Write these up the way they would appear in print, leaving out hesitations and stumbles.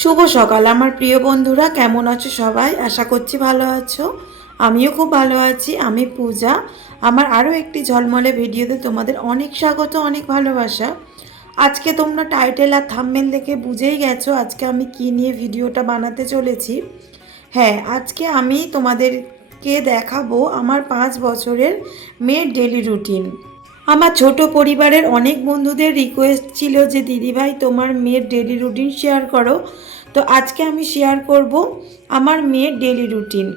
শুভ সকাল আমার প্রিয় বন্ধুরা, কেমন আছো সবাই? আশা করছি ভালো আছো। আমিও খুব ভালো আছি। আমি পূজা। আমার আরও একটি ঝলমলে ভিডিওতে তোমাদের অনেক স্বাগত, অনেক ভালোবাসা। আজকে তোমরা টাইটেল আর থাম্বনেল দেখে বুঝেই গেছো আজকে আমি কী নিয়ে ভিডিওটা বানাতে চলেছি। হ্যাঁ, আজকে আমি তোমাদেরকে দেখাবো আমার 5 বছরের মেয়ের ডেলি রুটিন। আমার ছোট পরিবারের অনেক বন্ধুদের রিকোয়েস্ট ছিল যে দিদিভাই তোমার মেয়ের ডেলি রুটিন শেয়ার করো। তো আজকে আমি শেয়ার করব আমার মেয়ের ডেলি রুটিন।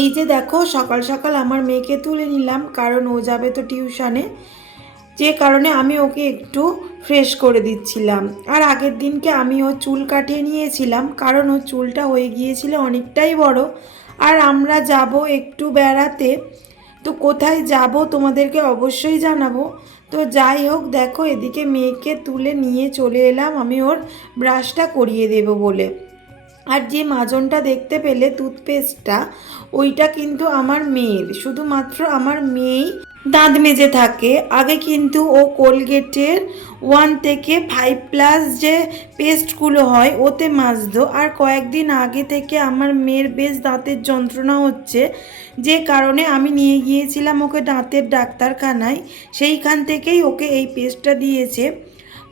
এই যে দেখো, সকাল সকাল আমার মেয়েকে তুলে নিলাম কারণ ও যাবে তো টিউশনে, যে কারণে আমি ওকে একটু ফ্রেশ করে দিচ্ছিলাম। আর আগের দিনকে আমি ওর চুল কাটিয়ে নিয়েছিলাম কারণ ওর চুলটা হয়ে গিয়েছিল অনেকটাই বড়। আর আমরা যাব একটু বেড়াতে, তো কোথায় যাব তোমাদেরকে অবশ্যই জানাবো। তো যাই হোক, দেখো এদিকে মেয়েকে তুলে নিয়ে চলে এলাম আমি ওর ব্রাশটা করিয়ে দেব বলে। আর যে মাজনটা দেখতে পেলে টুথপেস্টটা, ওইটা কিন্তু আমার মেয়ের, শুধুমাত্র আমার মেয়েই দাঁত মেজে থাকে। আগে কিন্তু ও কোলগেটের 1 থেকে 5+ যে পেস্টগুলো হয় ওতে মাজতো। আর কয়েকদিন আগে থেকে আমার মেয়ের বেশ দাঁতের যন্ত্রণা হচ্ছে, যে কারণে আমি নিয়ে গিয়েছিলাম ওকে দাঁতের ডাক্তারখানায়। সেইখান থেকেই ওকে এই পেস্টটা দিয়েছে।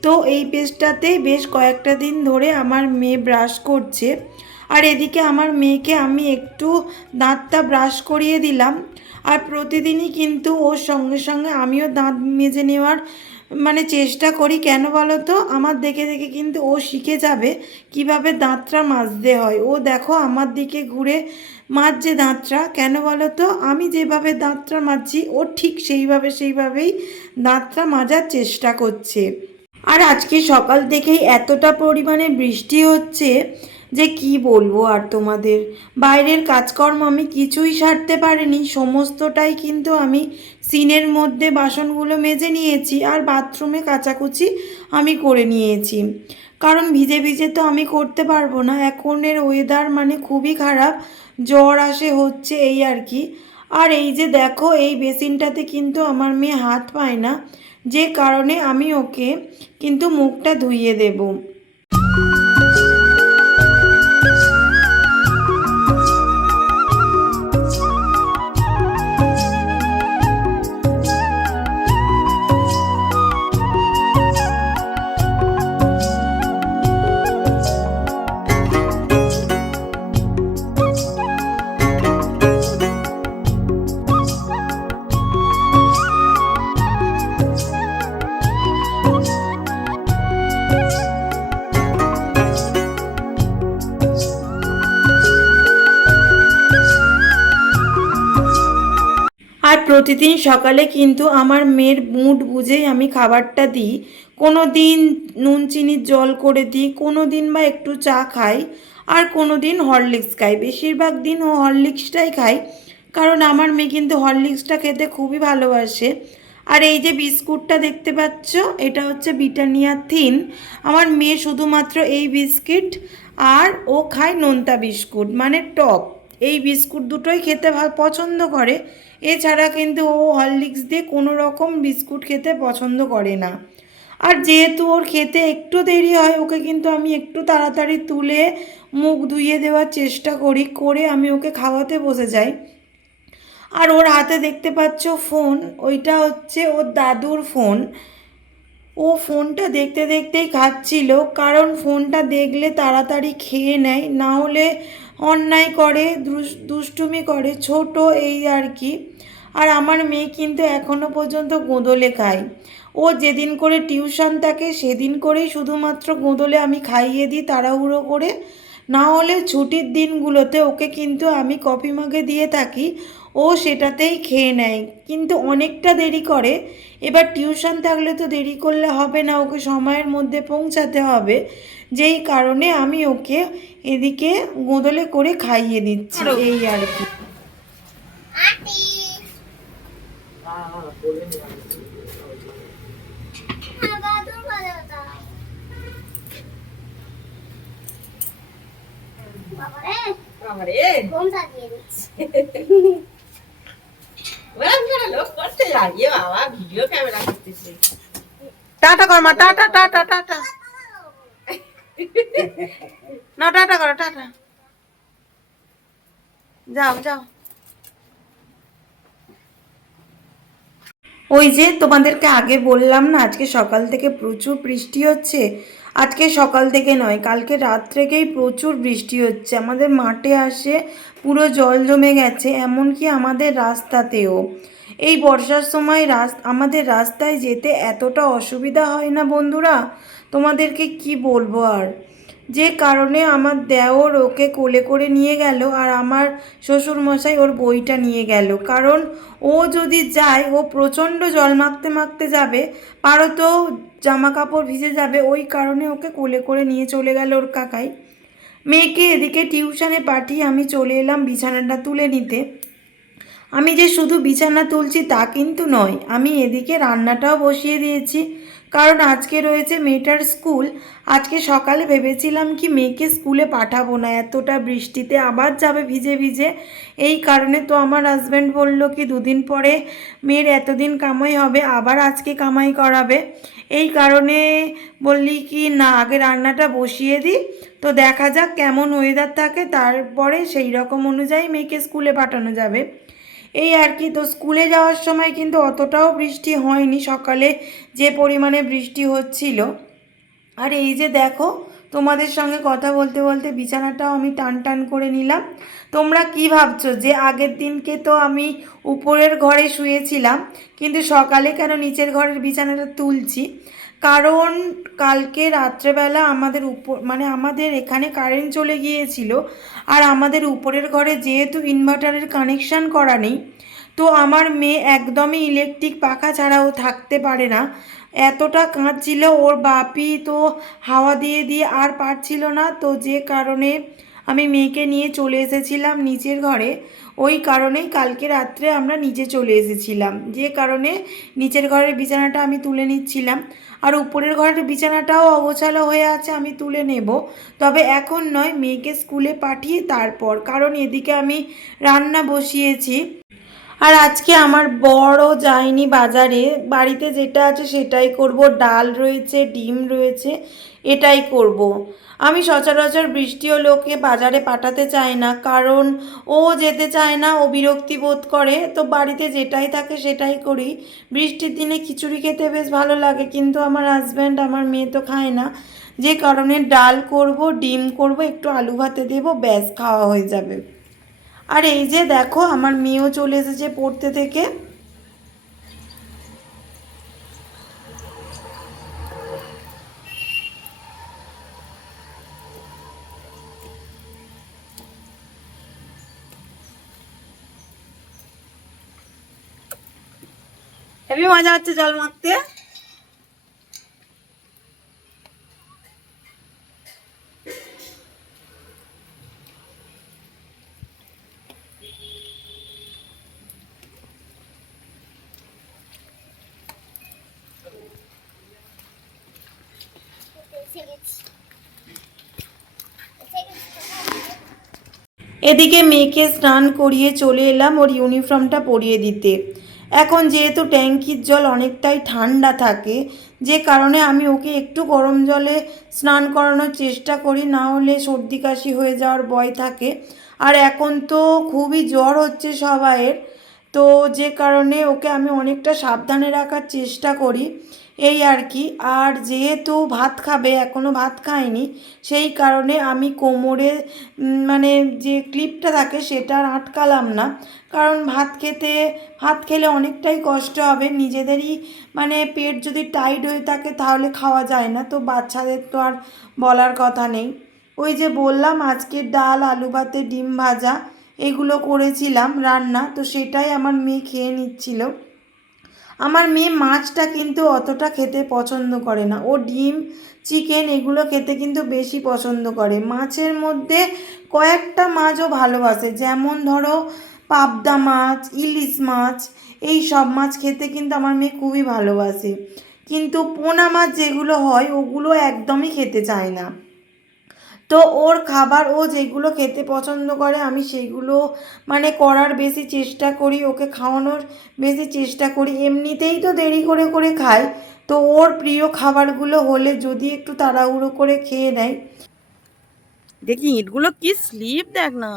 তো এই পেস্টটাতে বেশ কয়েকটা দিন ধরে আমার মেয়ে ব্রাশ করছে। আর এদিকে আমার মেয়েকে আমি একটু দাঁতটা ব্রাশ করিয়ে দিলাম। আর প্রতিদিনই কিন্তু ওর সঙ্গে সঙ্গে আমিও দাঁত মেজে নেওয়ার চেষ্টা করি। কেন বলো তো, আমার দেখে দেখে কিন্তু ও শিখে যাবে কিভাবে দাঁতটা মাজতে হয়। ও দেখো আমার দিকে ঘুরে মাজছে দাঁতটা। কেন বলো তো, আমি যেভাবে দাঁতটা মাজছি ও ঠিক সেইভাবেই দাঁতটা মাজার চেষ্টা করছে। আর আজকে সকাল থেকেই এতটা পরিমাণে বৃষ্টি হচ্ছে যে কি বলবো আর তোমাদের। বাইরের কাজকর্ম আমি কিছুই সারতে পারিনি, সমস্তটাই কিন্তু আমি সিনের মধ্যে বাসনগুলো মেজে নিয়েছি আর বাথরুমে কাচাকুচি আমি করে নিয়েছি। কারণ ভিজে ভিজে তো আমি করতে পারবো না, এখনের ওয়েদার খুবই খারাপ, জ্বর আসে হচ্ছে এই আর কি। আর এই যে দেখো, এই বেসিনটাতে কিন্তু আমার মেয়ে হাত পায় না, যে কারণে আমি ওকে কিন্তু মুখটা ধুইয়ে দেব। আর প্রতিদিন সকালে কিন্তু আমার মেয়ের মুড বুঝেই আমি খাবারটা দিই। কোনো দিন নুন চিনির জল করে দিই, কোনো দিন বা একটু চা খাই, আর কোনো দিন হরলিক্স খাই। বেশিরভাগ দিন ও হরলিক্সটাই খাই, কারণ আমার মেয়ে কিন্তু হরলিক্সটা খেতে খুবই ভালোবাসে। আর এই যে বিস্কুটটা দেখতে পাচ্ছ, এটা হচ্ছে ব্রিটানিয়া থিন। আমার মেয়ে শুধুমাত্র এই বিস্কিট আর ও খায় নোনতা বিস্কুট টপ, এই বিস্কুট দুটোই খেতে পছন্দ করে। এছাড়া কিন্তু ও হরলিক্স দিয়ে কোনো রকম বিস্কুট খেতে পছন্দ করে না। আর যেহেতু ওর খেতে একটু দেরি হয়, ওকে কিন্তু আমি একটু তাড়াতাড়ি তুলে মুখ ধুইয়ে দেওয়ার চেষ্টা করে আমি ওকে খাওয়াতে বসে যাই। আর ওর হাতে দেখতে পাচ্ছ ফোন, ওইটা হচ্ছে ওর দাদুর ফোন। ও ফোনটা দেখতে দেখতেই খাচ্ছিল, কারণ ফোনটা দেখলে তাড়াতাড়ি খেয়ে নেয়, না হলে অন্যায় করে, দুষ্টুমি করে, ছোট এই আর কি। আর আমার মেয়ে কিন্তু এখনও পর্যন্ত গোঁদলে খায়। ও যেদিন করে টিউশন থাকে সেদিন করেই শুধুমাত্র গোঁদলে আমি খাইয়ে দিই তাড়াহুড়ো করে, না হলে ছুটির দিনগুলোতে ওকে কিন্তু আমি কফি মগে দিয়ে থাকি, ও সেটাতেই খেয়ে নেয়, কিন্তু অনেকটা দেরি করে। এবার টিউশন থাকলে তো দেরি করলে হবে না, ওকে সময়ের মধ্যে পৌঁছাতে হবে, যেই কারণে আমি ওকে এদিকে গোঁদলে করে খাইয়ে দিচ্ছি এই আর কি। টাটা কর মা, টাটা টাটা টাটা। না, টাটা করো, টাটা, যাও যাও। ওই যে তোমাদেরকে আগে বললাম না, আজকে সকাল থেকে প্রচুর বৃষ্টি হচ্ছে। আজকে সকাল থেকে নয়, কালকে রাত থেকেই প্রচুর বৃষ্টি হচ্ছে। আমাদের মাঠে আসে পুরো জল জমে গেছে, এমনকি আমাদের রাস্তাতেও। এই বর্ষার সময় আমাদের রাস্তায় যেতে এতটা অসুবিধা হয় না বন্ধুরা, তোমাদেরকে কি বলবো আর। যে কারণে আমার দেওর ওকে কোলে করে নিয়ে গেল, আর আমার শ্বশুরমশাই ওর বইটা নিয়ে গেল। কারণ ও যদি যায়, ও প্রচণ্ড জল মাখতে মাখতে যাবে, পারো তো জামা কাপড় ভিজে যাবে। ওই কারণে ওকে কোলে করে নিয়ে চলে গেল ওর কাকাই। মেয়েকে এদিকে টিউশনে পাঠিয়ে আমি চলে এলাম বিছানাটা তুলে নিতে। আমি যে শুধু বিছানা তুলছি তা কিন্তু নয়, আমি এদিকে রান্নাটাও বসিয়ে দিয়েছি। কারণ আজকে রয়েছে মেয়েটার স্কুল। আজকে সকালে ভেবেছিলাম কি মেয়েকে স্কুলে পাঠাবো না, এতটা বৃষ্টিতে আবার যাবে ভিজে ভিজে। এই কারণে তো আমার হাজব্যান্ড বলল কি দুদিন পরে মেয়ের এতদিন কামাই হবে, আবার আজকে কামাই করাবে। এই কারণে বললি কি না, আগে রান্নাটা বসিয়ে দিই, তো দেখা যাক কেমন ওয়েদার থাকে, তারপরে সেই রকম অনুযায়ী মেয়েকে স্কুলে পাঠানো যাবে। এই আর কি। তো স্কুলে যাওয়ার সময় কিন্তু অতটাও বৃষ্টি হয়নি, সকালে যে পরিমাণে বৃষ্টি হচ্ছিল। আর এই যে দেখো, তোমাদের সঙ্গে কথা বলতে বলতে বিছানাটাও আমি টান টান করে নিলাম। তোমরা কি ভাবছো যে আগের দিনকে তো আমি উপরের ঘরে শুয়েছিলাম, কিন্তু সকালে কেন নিচের ঘরের বিছানাটা তুলছি? কারণ কালকে রাত্রেবেলা আমাদের মানে আমাদের এখানে কারেন্ট চলে গিয়েছিল। আর আমাদের উপরের ঘরে যেহেতু ইনভার্টারের কানেকশান করা নেই, তো আমার মেয়ে একদমই ইলেকট্রিক পাখা ছাড়াও থাকতে পারে না। এতটা কাঁদছিল, ওর বাপি তো হাওয়া দিয়ে দিয়ে আর পারছিল না। তো যে কারণে আমি মেয়েকে নিয়ে চলে এসেছিলাম নিচের ঘরে। ওই কারণেই কালকে রাত্রে আমরা নিচে চলে এসেছিলাম, যে কারণে নিচের ঘরের বিছানাটা আমি তুলে নিচ্ছিলাম। আর উপরের ঘরের বিছানাটাও অগোছালো হয়ে আছে, আমি তুলে নেব। তবে এখন নয়, মেয়েকে স্কুলে পাঠিয়ে তারপর, কারণ এদিকে আমি রান্না বসিয়েছি। আর আজকে আমার বড় যায়নি বাজারে, বাড়িতে যেটা আছে সেটাই করব। ডাল রয়েছে, ডিম রয়েছে, এটাই করব। আমি সচরাচর বৃষ্টি হলে ওকে বাজারে পাঠাতে চাই না, কারণ ও যেতে চায় না, ও বিরক্তি বোধ করে। তো বাড়িতে যেটাই থাকে সেটাই করি। বৃষ্টির দিনে খিচুড়ি খেতে বেশ ভালো লাগে, কিন্তু আমার হাজব্যান্ড আমার মেয়ে তো খায় না। যে কারণে ডাল করব, ডিম করব, একটু আলু ভাতে দেবো, ব্যাস খাওয়া হয়ে যাবে। আর এই যে দেখো, আমার মেয়েও চলে এসেছে পড়তে থেকে। হেবি মজা হচ্ছে জল মাখতে। এদিকে মেয়েকে স্নান করিয়ে চলে এলাম ওর ইউনিফর্মটা পরিয়ে দিতে। এখন যেহেতু ট্যাঙ্কির জল অনেকটাই ঠান্ডা থাকে, যে কারণে আমি ওকে একটু গরম জলে স্নান করানোর চেষ্টা করি, না হলে সর্দি কাশি হয়ে যাওয়ার ভয় থাকে। আর এখন তো খুবই জ্বর হচ্ছে সবাইয়ের, তো যে কারণে ওকে আমি অনেকটা সাবধানে রাখার চেষ্টা করি, এই আর কি। আর যেহেতু ভাত খাবে, এখনও ভাত খায়নি, সেই কারণে আমি কোমরে মানে যে ক্লিপটা থাকে সেটা আর আটকালাম না। কারণ ভাত খেলে অনেকটাই কষ্ট হবে, নিজেদেরই মানে পেট যদি টাইট হয়ে থাকে তাহলে খাওয়া যায় না, তো বাচ্চাদের তো আর বলার কথা নেই। ওই যে বললাম আজকে ডাল, আলু ভাতে, ডিম ভাজা এগুলো করেছিলাম রান্না, তো সেটাই আমার মেয়ে খেয়ে নিচ্ছিল। আমার মেয়ে মাছটা কিন্তু অতটা খেতে পছন্দ করে না, ও ডিম, চিকেন এগুলো খেতে কিন্তু বেশি পছন্দ করে। মাছের মধ্যে কয়েকটা মাছও ভালোবাসে, যেমন ধরো পাবদা মাছ, ইলিশ মাছ, এই সব মাছ খেতে কিন্তু আমার মেয়ে খুবই ভালোবাসে। কিন্তু পোনা মাছ যেগুলো হয় ওগুলো একদমই খেতে চায় না। তো ওর খাবার, ও যেগুলো খেতে পছন্দ করে আমি সেইগুলো মানে করার বেশি চেষ্টা করি, ওকে খাওয়ানোর বেশি চেষ্টা করি। এমনিতেই তো দেরি করে করে খায়, তো ওর প্রিয় খাবারগুলো হলে যদি একটু তাড়াহুড়ো করে খেয়ে নেয়। দেখি ইটগুলো কি স্লিপ দেখ না।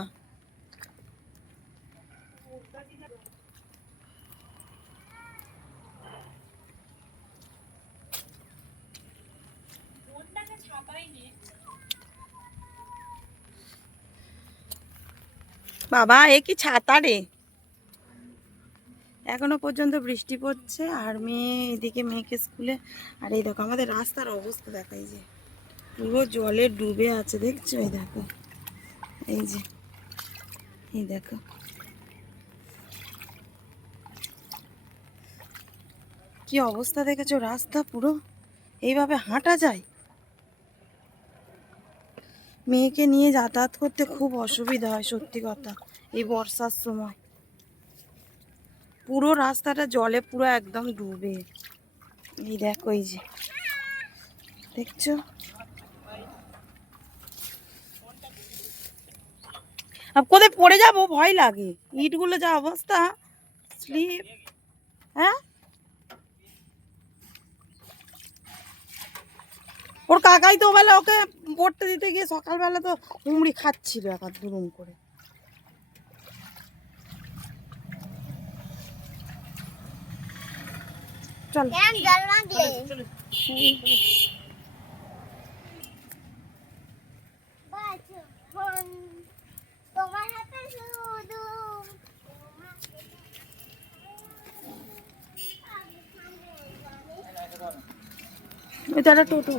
বাবা এ কি ছাতা রে। এখনো পর্যন্ত বৃষ্টি পড়ছে আর মেয়ে এদিকে মেয়েকে স্কুলে। আর এই দেখো আমাদের রাস্তার অবস্থা দেখাই যে পুরো জলে ডুবে আছে, দেখছো? এই দেখো, এই যে, এই দেখো কি অবস্থা, দেখেছো? রাস্তা পুরো এইভাবে হাঁটা যায়? মেয়েকে নিয়ে যাতায়াত করতে খুব অসুবিধা হয় সত্যি কথা এই বর্ষার সময়। পুরো রাস্তাটা জলে পুরো একদম ডুবে। এই দেখো, এই যে দেখছো? আর কোথায় পড়ে যাবো ভয় লাগে, ইটগুলো যা অবস্থা, স্লিপ। হ্যাঁ, ওর কাকাই তো বেলা ওকে পড়তে দিতে গিয়ে সকালবেলা তো হুমড়ি খাচ্ছিল একা দুরুম করে। চল এটা একটা টোটো।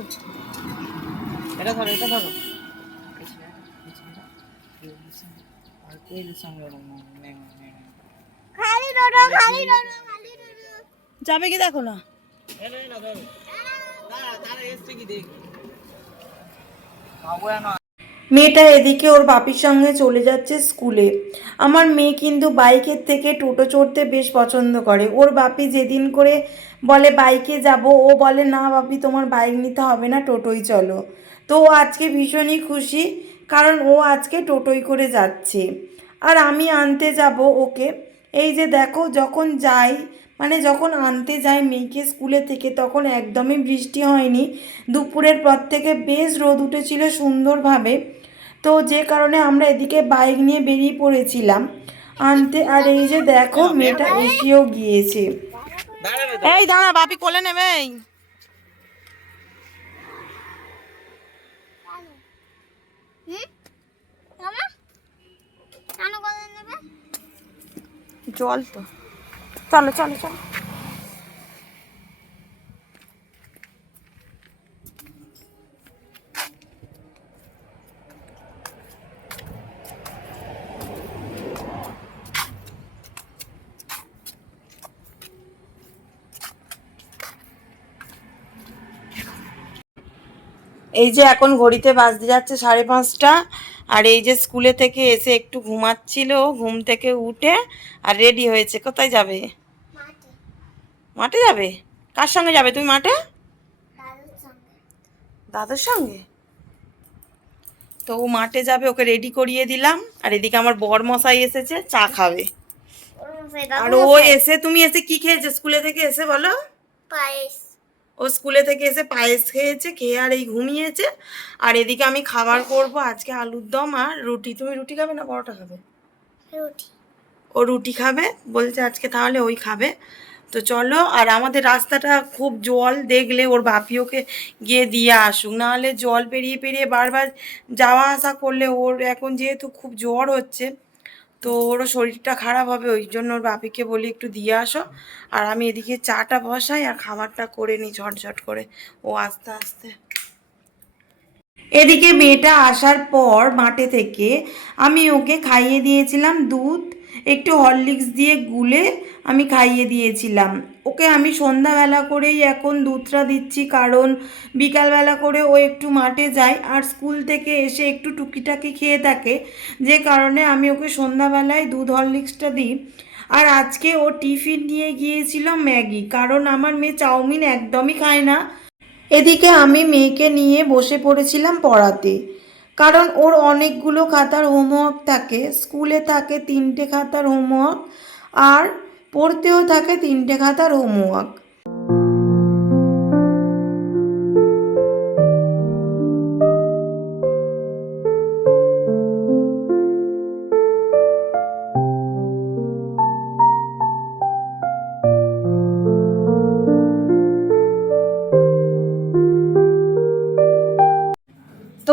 এটা ধরো, এটা ধরো। যাবে কি দেখো না। মেয়েটা এদিকে ওর বাপির সঙ্গে চলে যাচ্ছে স্কুলে। আমার মেয়ে কিন্তু বাইকের থেকে টোটো চড়তে বেশ পছন্দ করে। ওর বাপি যেদিন করে বলে বাইকে যাব, ও বলে না বাপি তোমার বাইক নিতে হবে না, টোটোই চলো। তো ও আজকে ভীষণই খুশি, কারণ ও আজকে টোটোই করে যাচ্ছে। আর আমি আনতে যাব ওকে। এই যে দেখো, যখন যাই মানে যখন আনতে যাই মেয়েকে স্কুলে থেকে, তখন একদমই বৃষ্টি হয়নি। দুপুরের পর থেকে বেশ রোদ উঠেছিল সুন্দরভাবে। তো যে কারণে আমরা এদিকে বাইক নিয়ে বেরিয়ে পড়েছিলাম আনতে। আর এই যে দেখো মেয়েটা এসেও গিয়েছে। এই দাঁড়া, বাপি কোলে নেবে। জল তো, চলো চলো চলো। এই যে এখন ঘড়িতে বাজতে যাচ্ছে 5:30। আর এই যে স্কুলে থেকে এসে একটু ঘুমাচ্ছিল, ঘুম থেকে উঠে আর রেডি হয়েছে। কোথায় যাবে? মাঠে যাবে? কার সঙ্গে যাবে তুমি মাঠে? দাদুর সঙ্গে। তো ও মাঠে যাবে, ওকে রেডি করিয়ে দিলাম। আর এদিকে আমার বর মশাই এসেছে, চা খাবে। আর ও এসে, তুমি এসে কি খেয়েছে স্কুলে থেকে এসে বলো? পায়েস। ও স্কুলে থেকে এসে পায়েস খেয়েছে, খেয়ে আর এই ঘুমিয়েছে। আর এদিকে আমি খাবার করব আজকে আলুর দম আর রুটি। তুমি রুটি খাবে না পরোটা খাবে? রুটি। ও রুটি খাবে বলছে আজকে, তাহলে ওই খাবে। তো চলো। আর আমাদের রাস্তাটা খুব জল, দেখলে ওর বাপি ওকে গিয়ে দিয়ে আসুক, নাহলে জল পেরিয়ে পেরিয়ে বারবার যাওয়া আসা করলে ওর এখন যেহেতু খুব জ্বর হচ্ছে, তো ওরও শরীরটা খারাপ হবে। ওই জন্য ওর বাপিকে বলি একটু দিয়ে আসো। আর আমি এদিকে চাটা বসাই আর খাবারটা করে নিই ঝটঝট করে, ও আস্তে আস্তে। এদিকে মেয়েটা আসার পর মাঠে থেকে আমি ওকে খাইয়ে দিয়েছিলাম দুধ, একটু হরলিক্স দিয়ে গুলে আমি খাইয়ে দিয়েছিলাম ওকে। আমি সন্ধ্যাবেলা করেই এখন দুধটা দিচ্ছি, কারণ বিকালবেলা করে ও একটু মাঠে যায় আর স্কুল থেকে এসে একটু টুকিটাকি খেয়ে থাকে, যে কারণে আমি ওকে সন্ধ্যাবেলায় দুধ হরলিক্সটা দিই। আর আজকে ও টিফিন নিয়ে গিয়েছিল ম্যাগি, কারণ আমার মেয়ে চাউমিন একদমই খায় না। এদিকে আমি মেয়েকে নিয়ে বসে পড়েছিলাম পড়াতে, কারণ ওর অনেকগুলো খাতার হোমওয়ার্ক থাকে। স্কুলে থাকে 3টে খাতার হোমওয়ার্ক, আর পড়তেও থাকে 3টে খাতার হোমওয়ার্ক।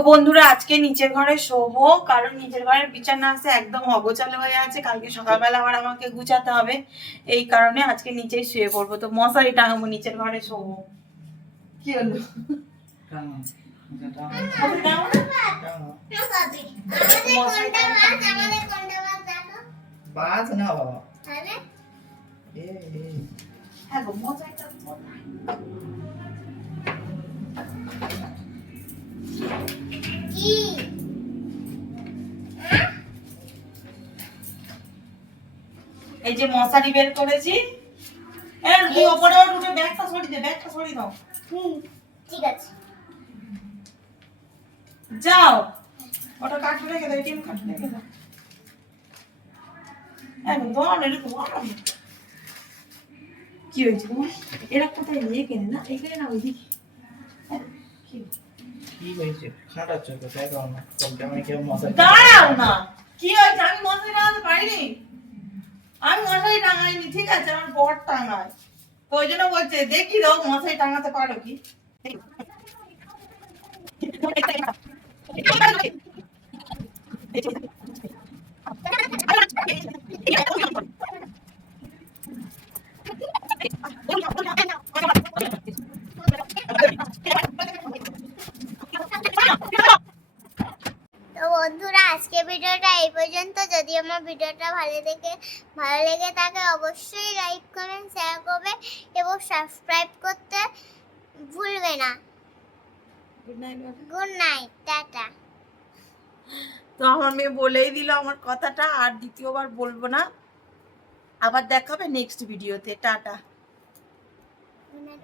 বন্ধুরা আজকে নিচের ঘরে শোবো, কারণ নিচের ঘরের বিছানা আছে একদম অগোছালো হয়ে আছে। কালকে সকালবেলা আবার আমাকে গুছাতে হবে, এই কারণে আজকে নিচেই শুয়ে পড়বো। তো মশারি টাঙাবো, নিচের ঘরে শোবো। কি হলো? বাজ না বাবা। হ্যাঁ গো, মশারিটা এই যে মশারি বের করেছি। তুই ওপরে উঠে ব্যাগটা সরিয়ে দে, ব্যাগটা সরিয়ে দাও। ঠিক আছে, যাও ওটা কাঠ রেখে দাও, এটিএম কাঠ রেখে দাও। একদম এরকম কি হয়েছে তোমার? এরা কোথায় নিয়ে কেনে না, এখানে না ওইদিকে। কি হয়েছে? খাটাচ্ছ কোথায় দাও না? তোমরা আমি কেউ মশাই দাঁড়াও না, কি হয়েছে? আমি মশারি টাঙাতে পারিনি, আমি মশারি টাঙাইনি, ঠিক আছে? আমার বর টাঙায়, তো ওই জন্য বলছে দেখি দাও মশারি টাঙাতে পারো কি। তো বন্ধুরা আজকে ভিডিওটা এই পর্যন্ত। যদি আমার ভিডিওটা ভালো লেগে থাকে অবশ্যই লাইক কমেন্ট শেয়ার করবে এবং সাবস্ক্রাইব করতে ভুলবে না। Good night, tata. তো আমার মেয়ে বলেই দিল আমার কথাটা, আর দ্বিতীয়বার বলবো না। আবার দেখা হবে নেক্সট ভিডিওতে। টাটা। Good night.